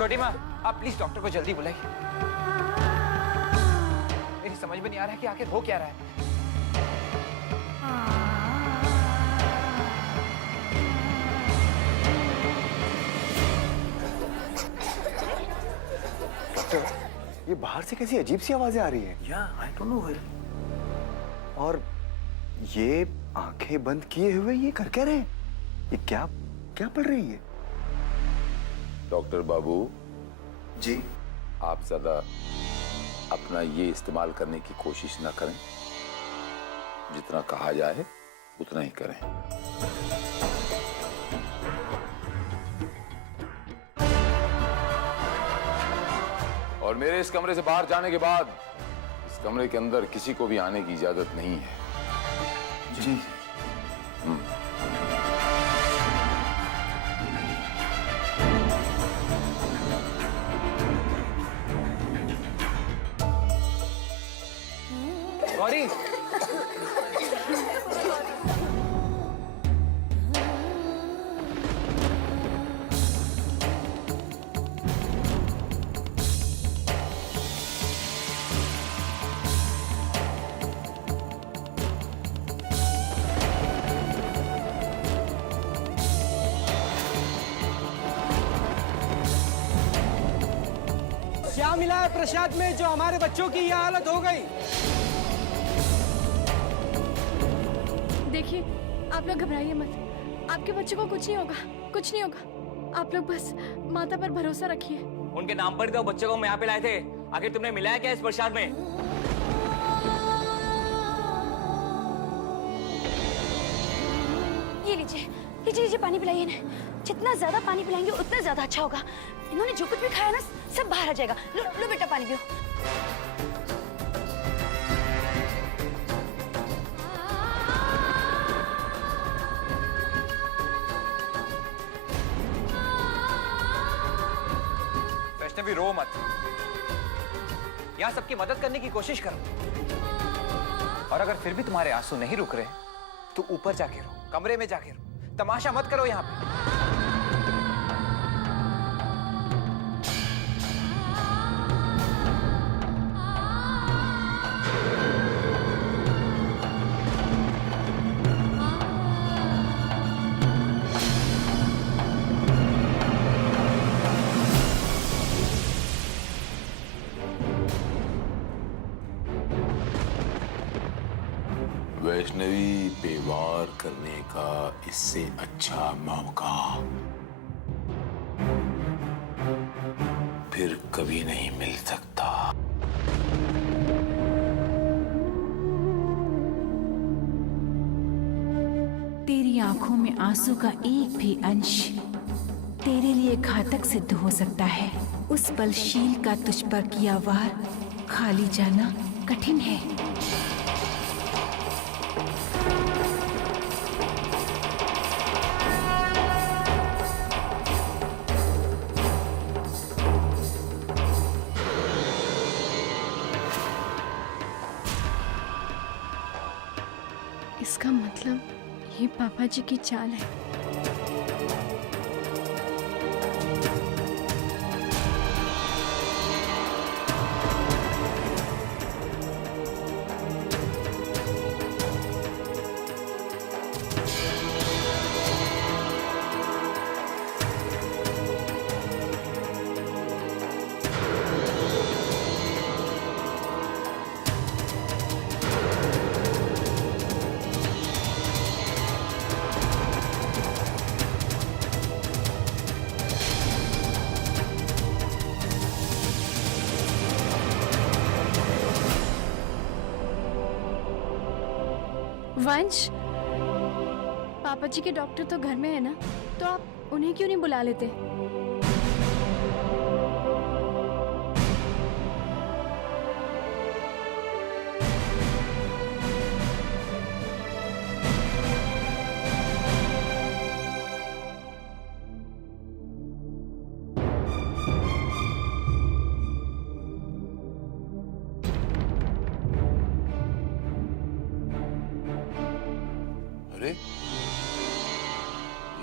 छोटी माँ, आप प्लीज डॉक्टर को जल्दी बुलाइए। मेरी समझ में नहीं आ रहा है कि आखिर हो क्या रहा है। डॉक्टर, ये बाहर से कैसी अजीब सी आवाजें आ रही हैं? I don't know. और ये आंखें बंद किए हुए ये कर क्या रहे हैं? ये क्या क्या पढ़ रही है? डॉक्टर बाबू जी। आप ज्यादा अपना ये इस्तेमाल करने की कोशिश ना करें। जितना कहा जाए उतना ही करें। और मेरे इस कमरे से बाहर जाने के बाद इस कमरे के अंदर किसी को भी आने की इजाजत नहीं है। जी। गौरी, क्या मिला है प्रसाद में जो हमारे बच्चों की यह हालत हो गई? देखिए, आप लोग घबराइए मत। आपके बच्चे को कुछ नहीं होगा, कुछ नहीं होगा। आप लोग बस माता पर भरोसा रखिए। उनके नाम पर तो बच्चे को हम यहाँ पे लाए थे। आखिर तुमने मिलाया क्या इस प्रसाद में? ये लीजिए, लीजिए लीजिए, पानी पिलाइए इन्हें। जितना ज्यादा पानी पिलाएंगे उतना ज्यादा अच्छा होगा। इन्होंने जो कुछ भी खाया ना सब बाहर आ जाएगा। लो लो बेटा, पानी पियो। वैष्णवी रो मत। यहाँ सबकी मदद करने की कोशिश करो। और अगर फिर भी तुम्हारे आंसू नहीं रुक रहे तो ऊपर जाके रो, कमरे में जाके रो। तमाशा मत करो यहाँ पे। वैष्णवी पे वार करने का इससे अच्छा मौका फिर कभी नहीं मिल सकता। तेरी आंखों में आंसू का एक भी अंश तेरे लिए घातक सिद्ध हो सकता है। उस बलशील का तुझ पर किया वार खाली जाना कठिन है। इसका मतलब ये पापा जी की चाल है। वंश, पापा जी के डॉक्टर तो घर में है ना, तो आप उन्हें क्यों नहीं बुला लेते? अरे ये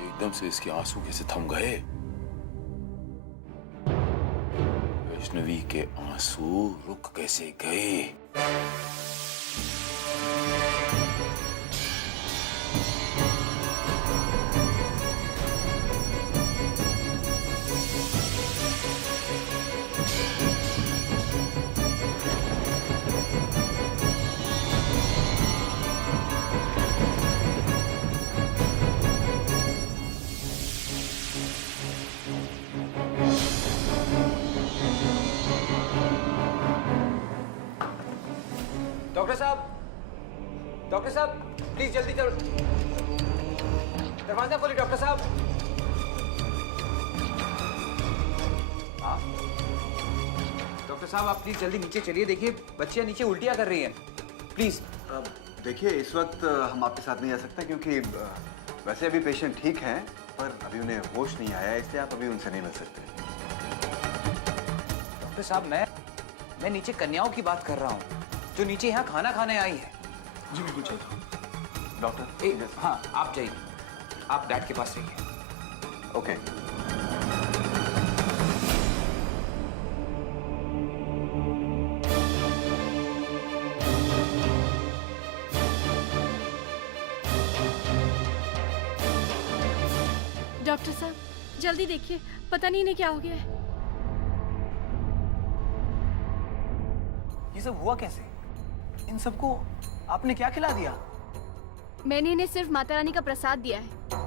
एकदम से इसके आंसू कैसे थम गए? वैष्णवी के आंसू रुक कैसे गए? डॉक्टर साहब प्लीज जल्दी चलो, दरवाजा खोलिए डॉक्टर साहब। डॉक्टर साहब आप प्लीज जल्दी नीचे चलिए, देखिए बच्चियां नीचे उल्टियां कर रही हैं, प्लीज। देखिए इस वक्त हम आपके साथ नहीं आ सकते क्योंकि वैसे अभी पेशेंट ठीक हैं, पर अभी उन्हें होश नहीं आया, इसलिए आप अभी उनसे नहीं मिल सकते। डॉक्टर साहब मैं नीचे कन्याओं की बात कर रहा हूँ जो नीचे यहाँ खाना खाने आई है। जी बिल्कुल चाहिए डॉक्टर। हाँ आप जाइए, आप डैड के पास रहिए। ओके। डॉक्टर साहब जल्दी देखिए, पता नहीं इन्हें क्या हो गया है। ये सब हुआ कैसे? इन सबको आपने क्या खिला दिया? मैंने इन्हें सिर्फ माता रानी का प्रसाद दिया है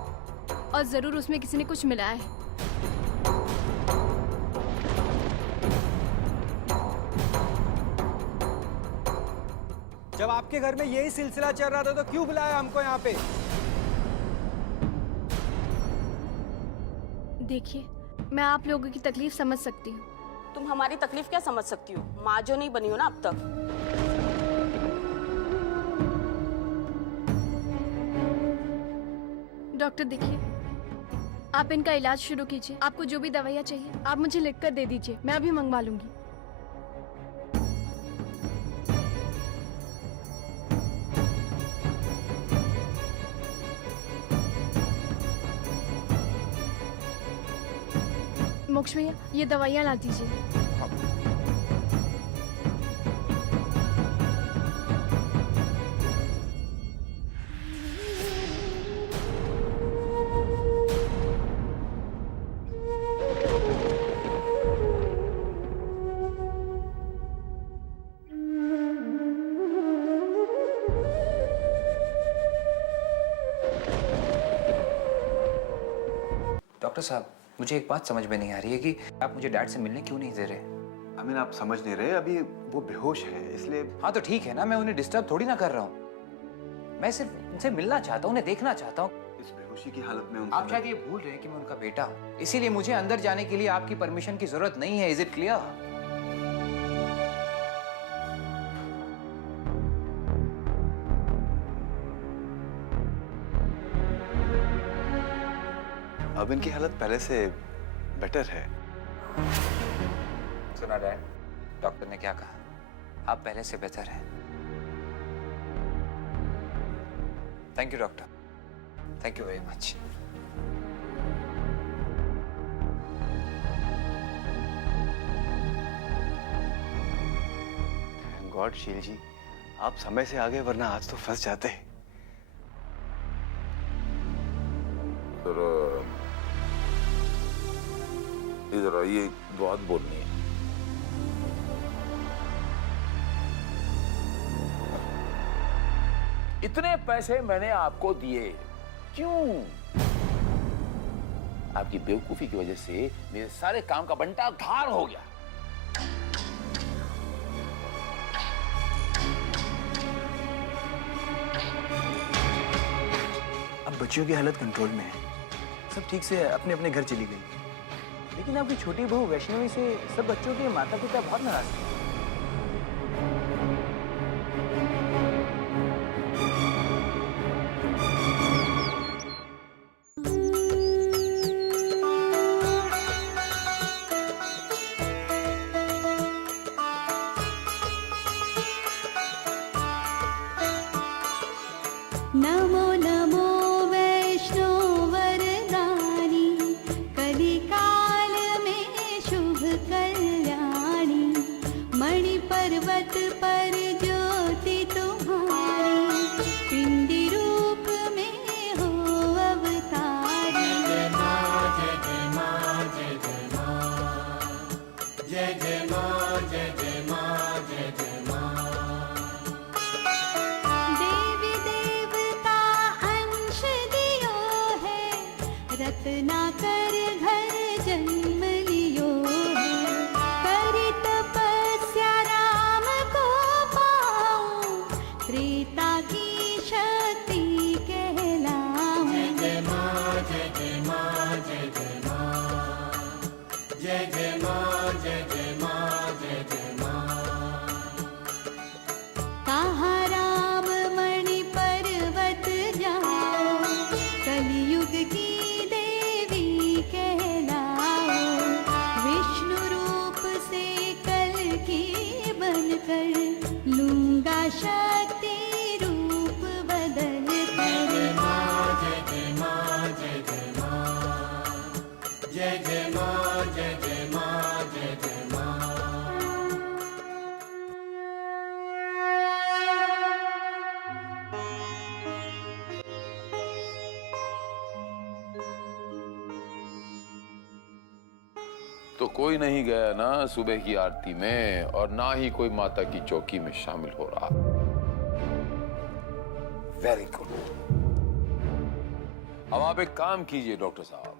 और जरूर उसमें किसी ने कुछ मिलाया है। जब आपके घर में यही सिलसिला चल रहा था तो क्यों बुलाया हमको यहाँ पे? देखिए मैं आप लोगों की तकलीफ समझ सकती हूँ। तुम हमारी तकलीफ क्या समझ सकती हो? माँ जो नहीं बनी हो ना अब तक। डॉक्टर देखिए, आप इनका इलाज शुरू कीजिए। आपको जो भी दवाइयाँ चाहिए आप मुझे लिख कर दे दीजिए, मैं अभी मंगवा लूंगी। मोक्ष भैया ये दवाइयाँ ला दीजिए। डॉक्टर साहब मुझे एक बात समझ में नहीं आ रही है कि आप मुझे डैड से मिलने क्यों नहीं दे रहे? अमीन आप समझ नहीं रहे, अभी वो बेहोश है इसलिए। हाँ तो ठीक है ना, मैं उन्हें डिस्टर्ब थोड़ी ना कर रहा हूँ, मैं सिर्फ उनसे मिलना चाहता हूँ, उन्हें देखना चाहता हूँ। इस बेहोशी की हालत में उनसे आप शायद ये भूल रहे हैं कि मैं उनका बेटा हूँ, इसीलिए मुझे अंदर जाने के लिए आपकी परमिशन की जरूरत नहीं है। Is it clear? अब इनकी हालत पहले से बेटर है। सुना डैड, डॉक्टर ने क्या कहा? आप पहले से बेहतर हैं। Thank you doctor, thank you very much. Thank God शील जी, आप समय से आगे, वरना आज तो फंस जाते। इधर आइए, बात बोलनी है। इतने पैसे मैंने आपको दिए, क्यों? आपकी बेवकूफी की वजह से मेरे सारे काम का बंटा धार हो गया। अब बच्चियों की हालत कंट्रोल में है, सब ठीक से अपने अपने घर चली गई, लेकिन आपकी छोटी बहू वैष्णवी से सब बच्चों के माता पिता बहुत नाराज थे। नमो नमो वैष्णो वरदानी, कलिकाल में शुभ कल्याणी। रत्नाकर घर जन्म लियो करी तपस्या राम को पाऊं त्रेता की शक्ति कहलाऊं। जय माँ जय जय माँ जय जय माँ जय जय माँ जय जय माँ जय जय माँ। कहाँ राम मणि पर्वत जाओ कलयुग की देवी कहलाओ विष्णु रूप से कल की बनकर लूंगा शक्ति रूप बदल कर। जय माँ जय जय माँ जय जय माँ जय जय माँ जय जय माँ जय जय माँ। तो कोई नहीं गया ना सुबह की आरती में और ना ही कोई माता की चौकी में शामिल हो रहा। Very good. अब आप एक काम कीजिए डॉक्टर साहब,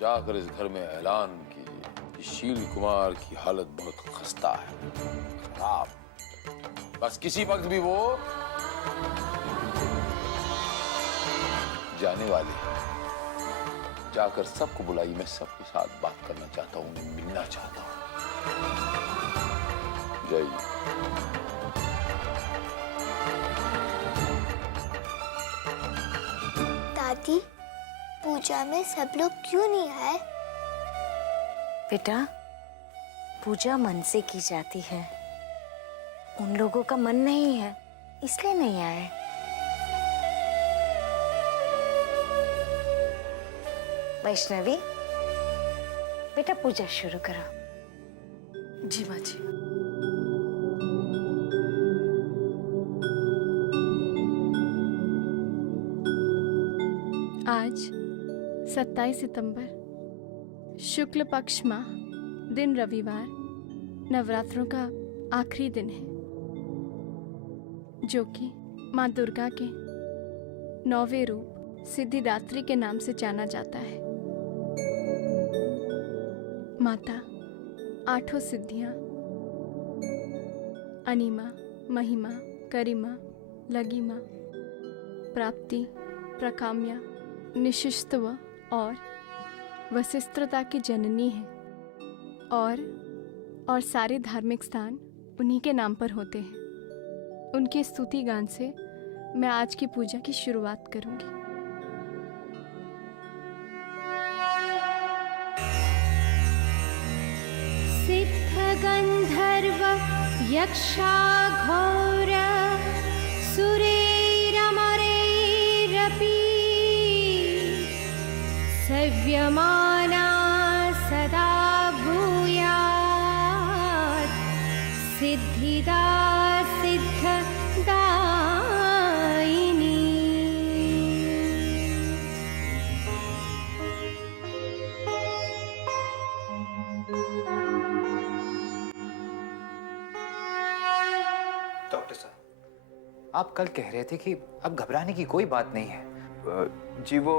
जाकर इस घर में ऐलान कीजिए कि शील कुमार की हालत बहुत खस्ता है, खराब। बस किसी वक्त भी वो जाने वाली है। जाकर सबको बुलाइए, मैं सबके साथ बात करना चाहता हूँ, उन्हें मिलना चाहता हूँ। जाइए। दादी, पूजा में सब लोग क्यों नहीं आए? बेटा, पूजा मन से की जाती है। उन लोगों का मन नहीं है इसलिए नहीं आए। वैष्णवी, बेटा पूजा शुरू करो। जी माँ जी। आज 27 सितंबर शुक्ल पक्ष माह दिन रविवार नवरात्रों का आखिरी दिन है, जो कि माँ दुर्गा के 9वें रूप सिद्धिदात्री के नाम से जाना जाता है। माता 8 सिद्धियां अनिमा, महिमा, करिमा, लगिमा, प्राप्ति, प्रकाम्या, निशिस्तव और वशिष्ठता की जननी है और सारे धार्मिक स्थान उन्हीं के नाम पर होते हैं। उनके स्तुति गान से मैं आज की पूजा की शुरुआत करूंगी। गंधर्व यक्षाघोर सुरैरमरैरपि सव्यमाना सदा भूयात् सिद्धिदा सिद्धदायिनी। डॉक्टर साहब, आप कल कह रहे थे कि अब घबराने की कोई बात नहीं है। जी वो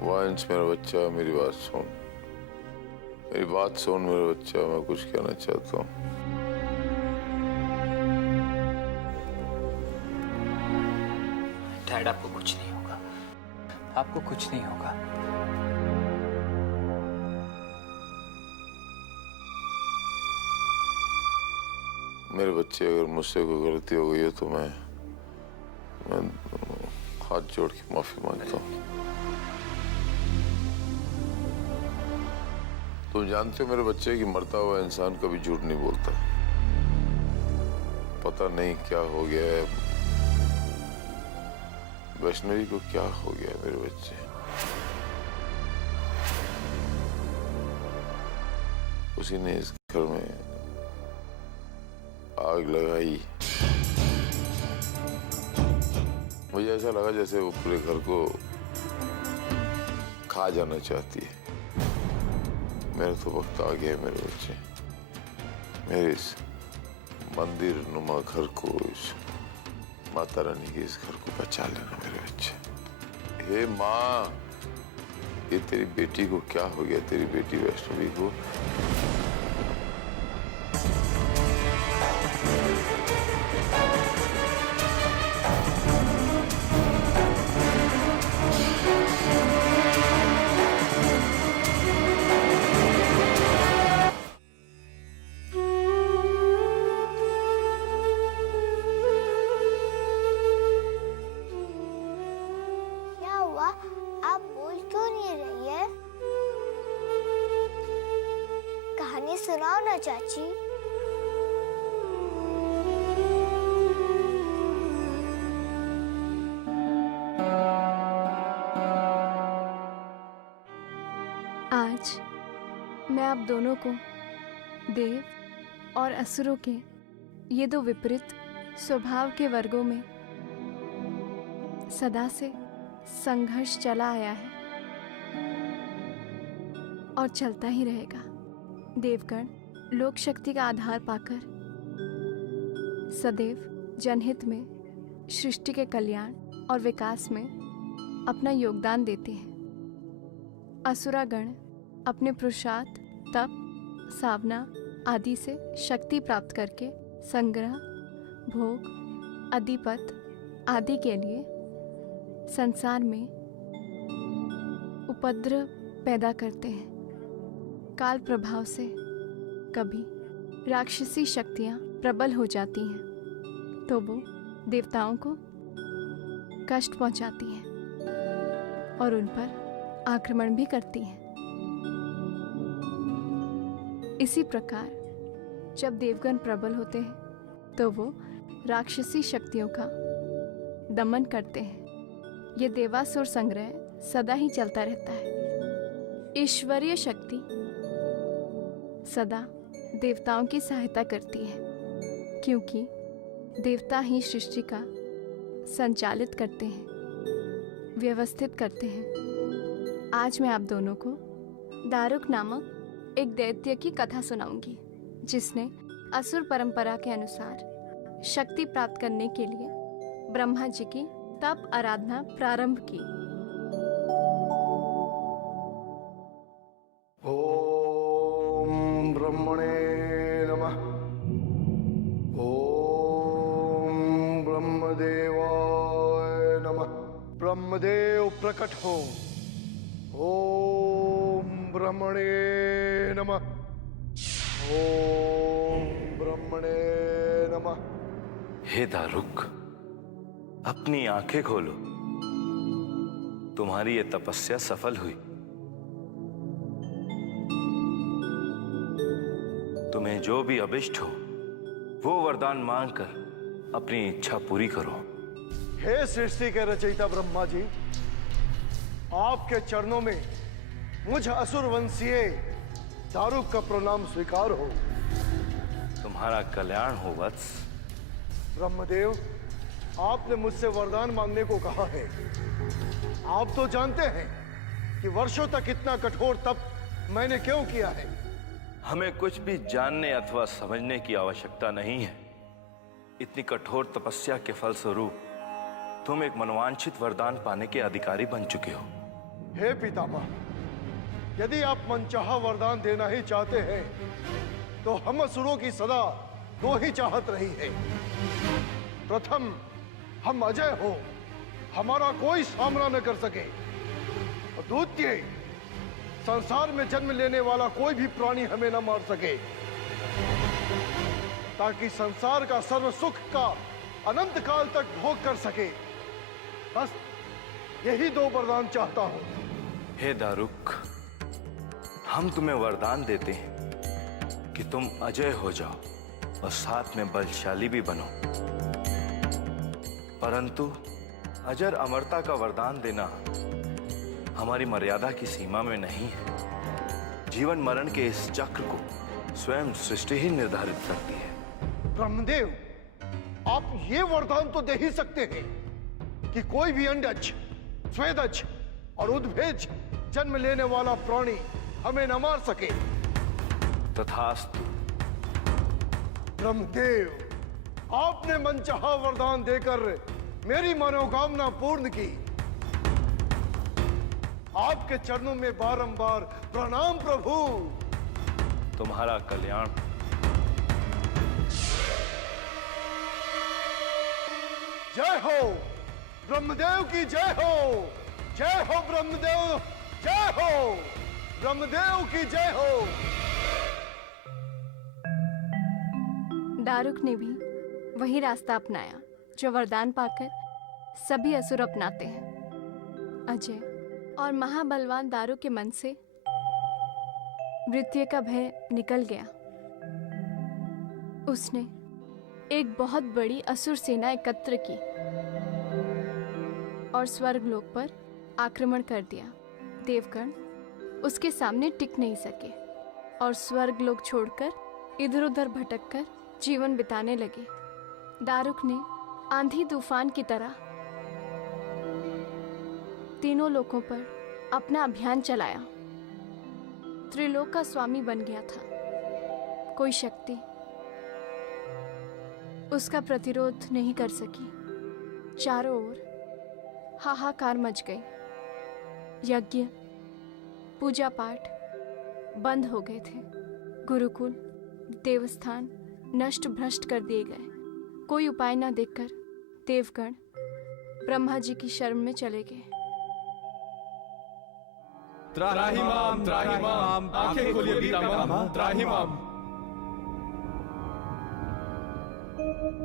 वंश मेरा बच्चा, मेरी बात सुन, मेरी बात सुन मेरा बच्चा, मैं कुछ कहना चाहता हूँ। डैड, आपको कुछ नहीं होगा, आपको कुछ नहीं होगा। मेरे बच्चे, अगर मुझसे कोई गलती हो गई है तो मैं हाथ जोड़ के माफी मांगता हूँ। तुम जानते हो मेरे बच्चे कि मरता हुआ इंसान कभी झूठ नहीं बोलता। पता नहीं क्या हो गया है वैष्णवी को, क्या हो गया मेरे बच्चे। उसी ने इस घर में आग लगाई। मुझे ऐसा लगा जैसे वो पूरे घर को खा जाना चाहती है। मेरा तो वक्त आ गया मेरे बच्चे, मेरे इस मंदिर नुमा घर को, इस माता रानी के इस घर को बचा लेना मेरे बच्चे। हे माँ, ये तेरी बेटी को क्या हो गया? तेरी बेटी वैष्णवी को क्या हुआ? आप बोल क्यों नहीं रही है? कहानी सुनाओ ना चाची। आज मैं आप दोनों को देव और असुरों के ये दो विपरीत स्वभाव के वर्गों में सदा से संघर्ष चला आया है और चलता ही रहेगा। देवगण लोक शक्ति का आधार पाकर सदैव जनहित में, सृष्टि के कल्याण और विकास में अपना योगदान देते हैं। असुरागण अपने पुरुषार्थ, तप, साधना आदि से शक्ति प्राप्त करके संग्रह, भोग, अधिपत आदि के लिए संसार में उपद्रव पैदा करते हैं। काल प्रभाव से कभी राक्षसी शक्तियां प्रबल हो जाती हैं तो वो देवताओं को कष्ट पहुंचाती हैं और उन पर आक्रमण भी करती हैं। इसी प्रकार जब देवगण प्रबल होते हैं तो वो राक्षसी शक्तियों का दमन करते हैं। ये देवासुर संग्रह सदा ही चलता रहता है। ईश्वरीय शक्ति सदा देवताओं की सहायता करती है क्योंकि देवता ही सृष्टि का संचालित करते हैं, व्यवस्थित करते हैं। आज मैं आप दोनों को दारुक नामक एक दैत्य की कथा सुनाऊंगी जिसने असुर परंपरा के अनुसार शक्ति प्राप्त करने के लिए ब्रह्मा जी की तप आराधना प्रारंभ की। ओम ब्रह्मणे नमः। ओम ब्रह्मदेवाय नमः। ब्रह्मदेव प्रकट हो। ओम ब्रह्मणे नमः। ओम ब्रह्मणे नमः। हे दारुक, अपनी आंखें खोलो। तुम्हारी ये तपस्या सफल हुई। तुम्हें जो भी अभिष्ट हो वो वरदान मांगकर अपनी इच्छा पूरी करो। हे सृष्टि के रचयिता ब्रह्मा जी, आपके चरणों में मुझ असुर वंशीय दारुक का प्रणाम स्वीकार हो। तुम्हारा कल्याण हो वत्स। ब्रह्मदेव, आपने मुझसे वरदान मांगने को कहा है। आप तो जानते हैं कि वर्षों तक इतना कठोर तप मैंने क्यों किया है। हमें कुछ भी जानने अथवा समझने की आवश्यकता नहीं है। इतनी कठोर तपस्या के फलस्वरूप तुम एक मनोवांछित वरदान पाने के अधिकारी बन चुके हो। हे पितामह, यदि आप मनचाहा वरदान देना ही चाहते हैं तो हम असुरों की सदा दो ही चाहत रही है। प्रथम, हम अजय हो, हमारा कोई सामना न कर सके। और द्वितीय, संसार में जन्म लेने वाला कोई भी प्राणी हमें न मार सके, ताकि संसार का सर्व सुख का अनंत काल तक भोग कर सके। बस यही दो वरदान चाहता हूं। हे दारुक, हम तुम्हें वरदान देते हैं कि तुम अजय हो जाओ और साथ में बलशाली भी बनो। परंतु अजर अमरता का वरदान देना हमारी मर्यादा की सीमा में नहीं है। जीवन मरण के इस चक्र को स्वयं सृष्टि ही निर्धारित करती है। ब्रह्मदेव, आप ये वरदान तो दे ही सकते हैं कि कोई भी अंडज, स्वेदज और उद्भेज जन्म लेने वाला प्राणी हमें न मार सके। तथास्तु। ब्रह्मदेव, आपने मनचाहा वरदान देकर मेरी मनोकामना पूर्ण की। आपके चरणों में बारंबार प्रणाम प्रभु। तुम्हारा कल्याण। जय हो ब्रह्मदेव की जय हो, जय हो ब्रह्मदेव, जय हो ब्रह्मदेव की जय हो। दारुक ने भी वही रास्ता अपनाया जो वरदान पाकर सभी असुर अपनाते हैं। अजय और महाबलवान दारुक के मन से मृत्यु का भय निकल गया। उसने एक बहुत बड़ी असुर सेना एकत्र की और स्वर्गलोक पर आक्रमण कर दिया। देवगण उसके सामने टिक नहीं सके और स्वर्गलोक छोड़कर इधर उधर भटककर जीवन बिताने लगे। दारुक ने आंधी तूफान की तरह तीनों लोकों पर अपना अभियान चलाया। त्रिलोक का स्वामी बन गया था। कोई शक्ति उसका प्रतिरोध नहीं कर सकी। चारों ओर हाहाकार मच गई। यज्ञ पूजा पाठ बंद हो गए थे। गुरुकुल देवस्थान नष्ट भ्रष्ट कर दिए गए। कोई उपाय न देखकर देवगण ब्रह्मा जी की शरण में चले गए। त्राहिमाम त्राहिमाम, आंखें खोलिए पितामह, त्राहिमाम।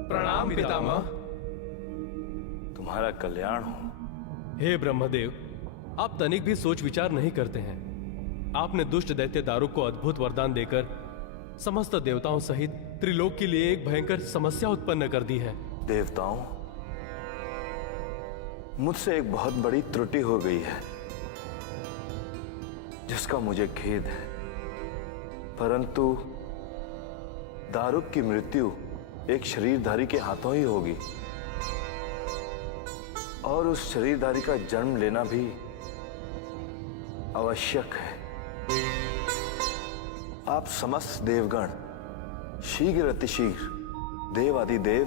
प्रणाम पितामह। तुम्हारा कल्याण हो। हे ब्रह्मदेव, आप तनिक भी सोच विचार नहीं करते हैं। आपने दुष्ट दैत्य दारुक को अद्भुत वरदान देकर समस्त देवताओं सहित त्रिलोक के लिए एक भयंकर समस्या उत्पन्न कर दी है। देवताओं, मुझसे एक बहुत बड़ी त्रुटि हो गई है जिसका मुझे खेद है, परंतु दारुक की मृत्यु एक शरीरधारी के हाथों ही होगी और उस शरीरधारी का जन्म लेना भी आवश्यक है। आप समस्त देवगण शीघ्र अतिशीघ्र देवादिदेव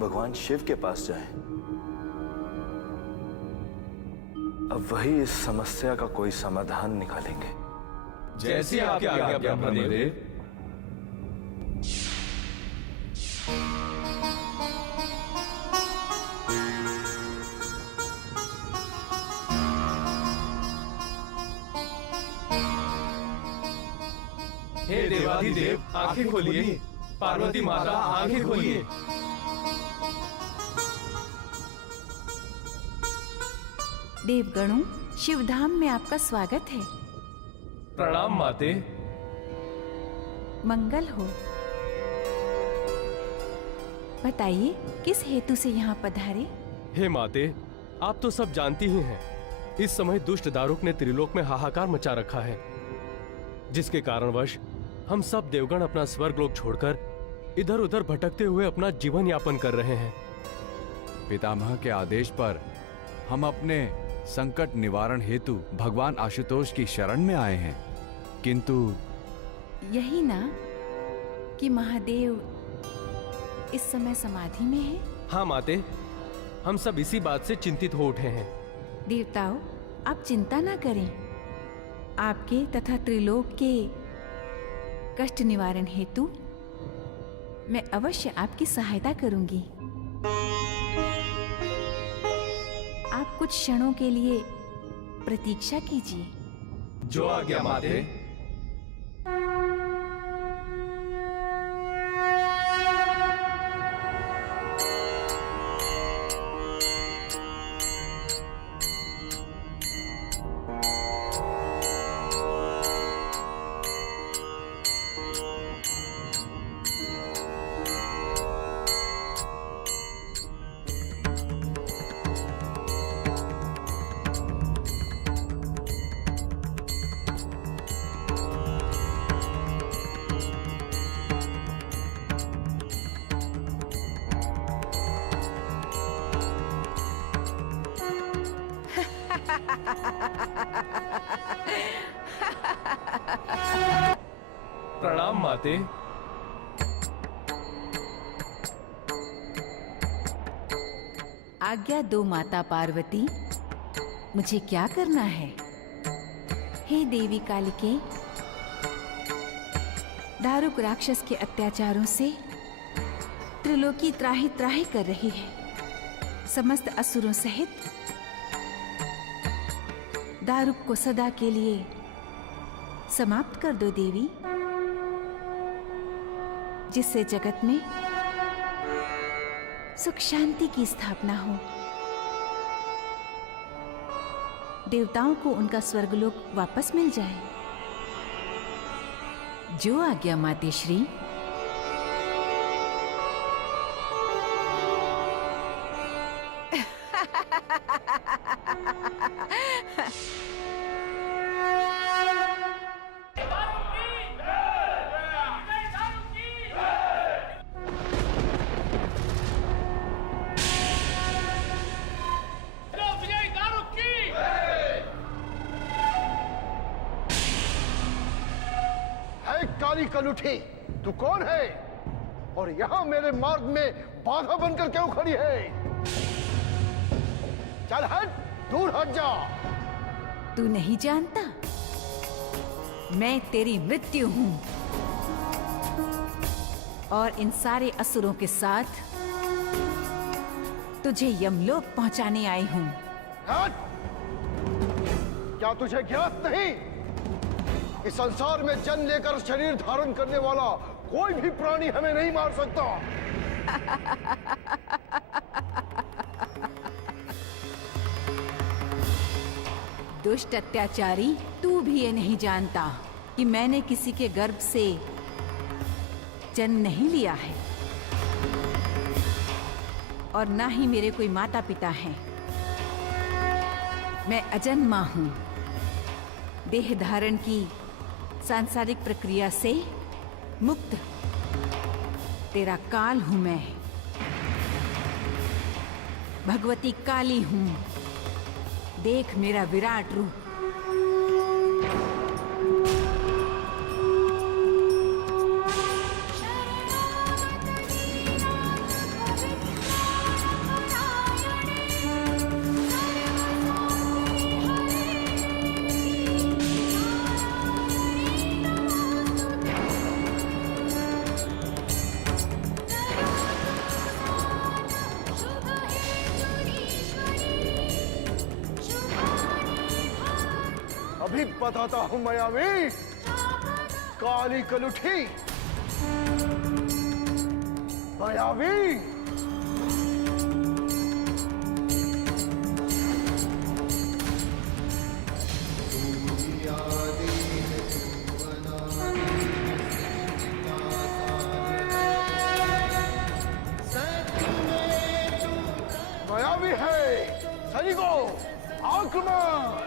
भगवान शिव के पास जाएं। अब वही इस समस्या का कोई समाधान निकालेंगे। जैसी आपकी आज्ञा ब्रह्मदेव। हे देवाधिदेव, आंखें खोलिए। पार्वती माता, आंखें खोलिए। देवगणों, शिवधाम में आपका स्वागत है। प्रणाम माते। मंगल हो। बताइए, किस हेतु से यहाँ पधारे? हे माते, आप तो सब जानती ही हैं। इस समय दुष्ट दारुक ने त्रिलोक में हाहाकार मचा रखा है, जिसके कारणवश हम सब देवगण अपना स्वर्गलोक छोड़कर इधर उधर भटकते हुए अपना जीवन यापन कर रहे हैं। पितामह के आदेश पर हम अपने संकट निवारण हेतु भगवान आशुतोष की शरण में आए हैं, किंतु यही ना कि महादेव इस समय समाधि में है? हाँ माते, हम सब इसी बात से चिंतित हो उठे हैं। देवताओं, आप चिंता ना करें। आपके तथा त्रिलोक के कष्ट निवारण हेतु मैं अवश्य आपकी सहायता करूंगी। आप कुछ क्षणों के लिए प्रतीक्षा कीजिए। जो आज्ञा माते। प्रणाम माते। आज्ञा दो माता पार्वती, मुझे क्या करना है? हे देवी कालिके, दारुक राक्षस के अत्याचारों से त्रिलोकी त्राहि त्राहि कर रही है। समस्त असुरों सहित दारुक को सदा के लिए समाप्त कर दो देवी, जिससे जगत में सुख शांति की स्थापना हो। देवताओं को उनका स्वर्गलोक वापस मिल जाए। जो आज्ञा मातेश्री। काली कलुठी, तू कौन है और यहाँ मेरे मार्ग में बाधा बनकर क्यों खड़ी है? चल हट, दूर हट जा। तू नहीं जानता, मैं तेरी मृत्यु हूं और इन सारे असुरों के साथ तुझे यमलोक पहुंचाने आई हूं। हट! क्या तुझे ज्ञात नहीं? इस संसार में जन्म लेकर शरीर धारण करने वाला कोई भी प्राणी हमें नहीं मार सकता। दुष्ट अत्याचारी, तू भी ये नहीं जानता कि मैंने किसी के गर्भ से जन्म नहीं लिया है और ना ही मेरे कोई माता पिता हैं। मैं अजन्मा हूं। देह धारण की सांसारिक प्रक्रिया से मुक्त तेरा काल हूं मैं। भगवती काली हूं। देख मेरा विराट रूप। अभी बताता हूं मायावी, काली कलुठी, मायावी। मायावी है, सैनिकों आक्रमण।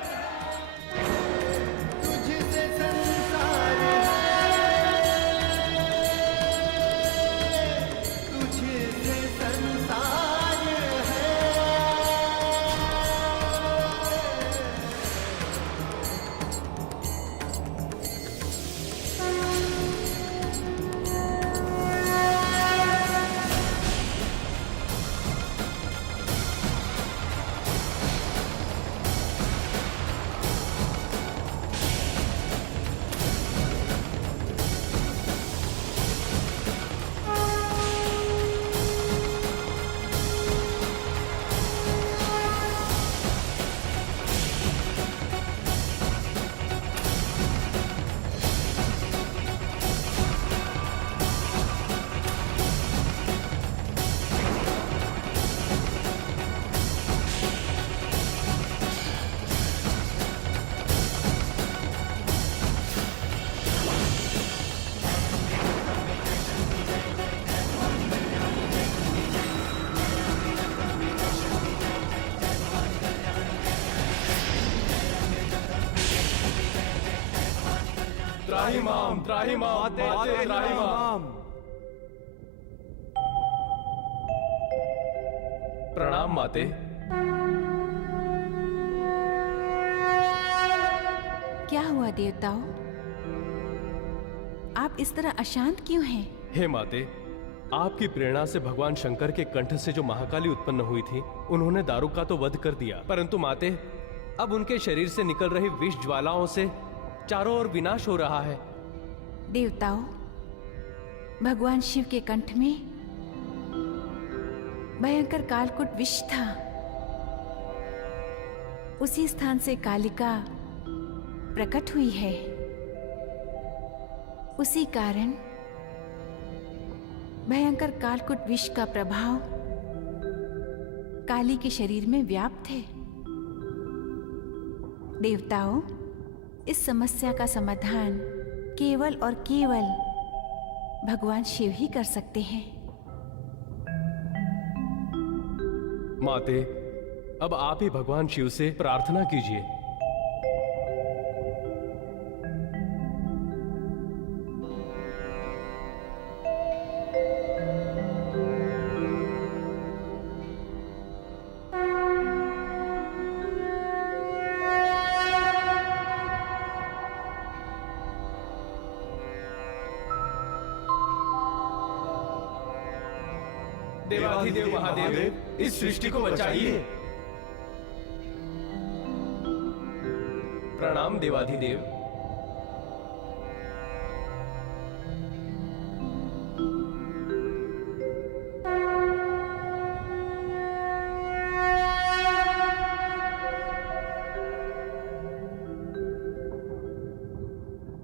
त्राहिमाम, त्राहिमाम, माते त्राहिमाम। प्रणाम माते। क्या हुआ देवताओं? आप इस तरह अशांत क्यों हैं? हे माते, आपकी प्रेरणा से भगवान शंकर के कंठ से जो महाकाली उत्पन्न हुई थी, उन्होंने दारुक का तो वध कर दिया, परंतु माते, अब उनके शरीर से निकल रही विष ज्वालाओं से चारों ओर विनाश हो रहा है। देवताओं, भगवान शिव के कंठ में भयंकर कालकूट विष था। उसी स्थान से कालिका प्रकट हुई है। उसी कारण भयंकर कालकूट विष का प्रभाव काली के शरीर में व्याप्त है। देवताओं, इस समस्या का समाधान केवल और केवल भगवान शिव ही कर सकते हैं। माते, अब आप ही भगवान शिव से प्रार्थना कीजिए। देवाधिदेव महादेव, इस सृष्टि को बचाइए। प्रणाम देवाधिदेव।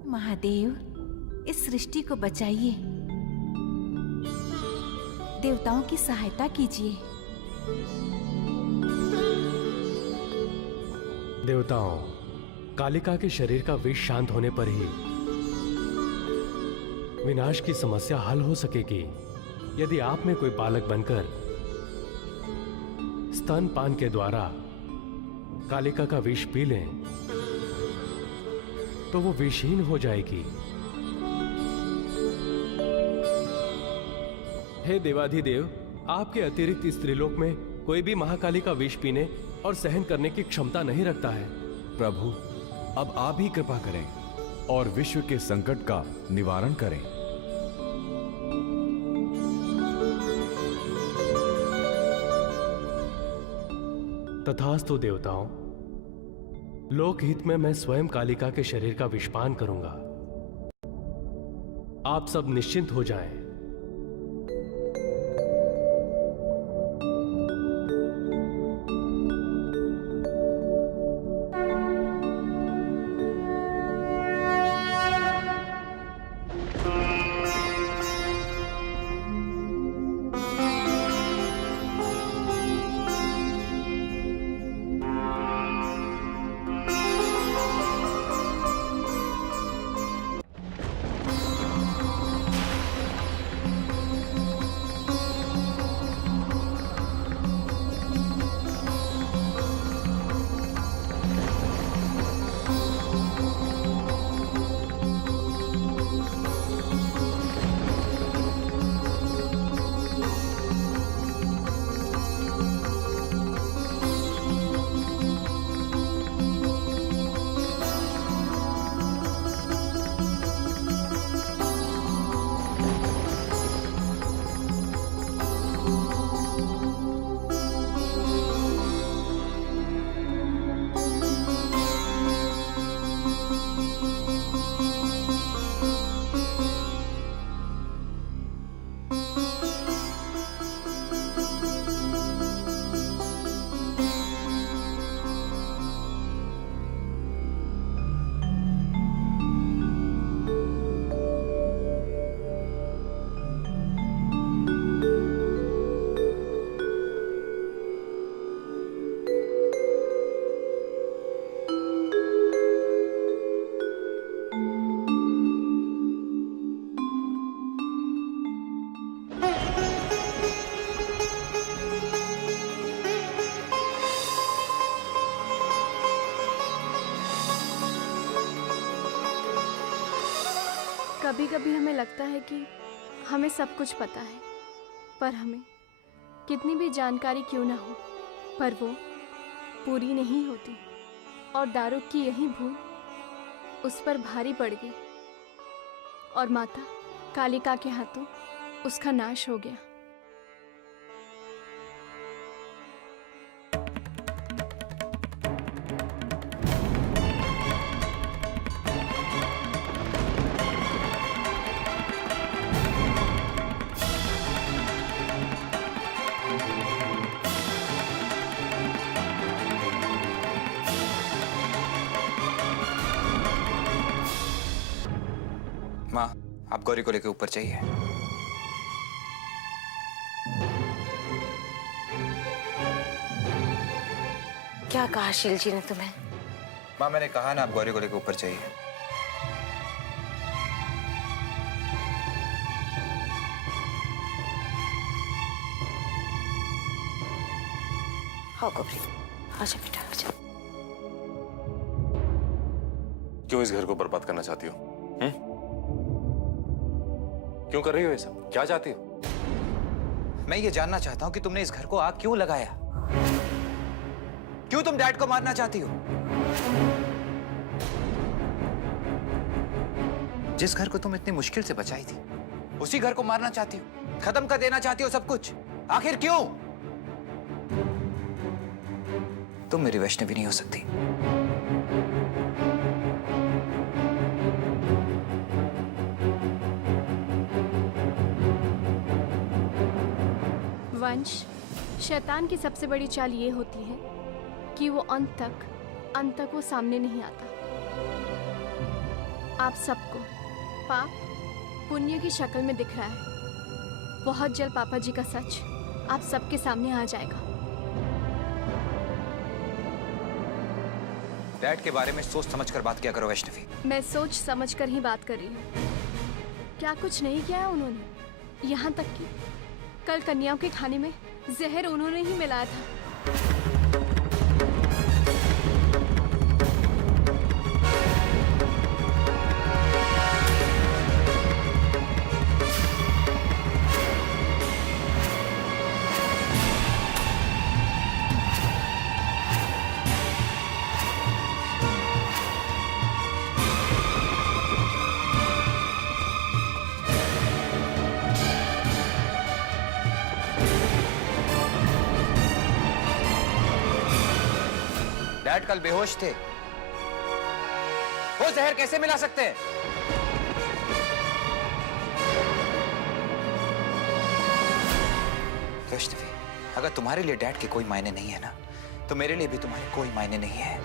महादेव, इस सृष्टि को बचाइए। देवताओं की सहायता कीजिए। देवताओं, कालिका के शरीर का विष शांत होने पर ही विनाश की समस्या हल हो सकेगी। यदि आप में कोई बालक बनकर स्तनपान के द्वारा कालिका का विष पी लें तो वो विषहीन हो जाएगी। हे देवाधिदेव, आपके अतिरिक्त इस त्रिलोक में कोई भी महाकाली का विष पीने और सहन करने की क्षमता नहीं रखता है। प्रभु, अब आप ही कृपा करें और विश्व के संकट का निवारण करें। तथास्तु देवताओं, लोकहित में मैं स्वयं कालिका के शरीर का विषपान करूंगा। आप सब निश्चिंत हो जाएं। कभी कभी हमें लगता है कि हमें सब कुछ पता है, पर हमें कितनी भी जानकारी क्यों ना हो, पर वो पूरी नहीं होती। और दारुक की यही भूल उस पर भारी पड़ गई और माता कालिका के हाथों उसका नाश हो गया। माँ, आप गौरी को लेकर ऊपर चाहिए। क्या कहा शील जी ने तुम्हें? माँ, मैंने कहा ना, आप गौरी को लेकर ऊपर चाहिए। हाँ गौरी, आजा बेटा आजा। क्यों इस घर को बर्बाद करना चाहती हो? क्यों कर रही हो ये सब? क्या चाहती हो? मैं ये जानना चाहता हूं कि तुमने इस घर को आग क्यों लगाया? क्यों तुम डैड को मारना चाहती हो? जिस घर को तुम इतनी मुश्किल से बचाई थी, उसी घर को मारना चाहती हो, खत्म कर देना चाहती हो सब कुछ। आखिर क्यों? तुम मेरी वैष्णवी नहीं हो सकती। वंश, शैतान की सबसे बड़ी चाल ये होती है कि वो अंत तक वो सामने नहीं आता। आप सबको पाप पुण्य की शक्ल में दिख रहा है। बहुत जल्द पापा जी का सच आप सबके सामने आ जाएगा। डैड के बारे में सोच समझ कर बात किया करो वैष्णवी। मैं सोच समझ कर ही बात कर रही हूँ। क्या कुछ नहीं किया है उन्होंने? यहाँ तक कि कल कन्याओं के खाने में जहर उन्होंने ही मिलाया था। डैड कल बेहोश थे, वो जहर कैसे मिला सकते हैं? वैष्णवी, अगर तुम्हारे लिए डैड के कोई मायने नहीं है ना, तो मेरे लिए भी तुम्हारे कोई मायने नहीं है।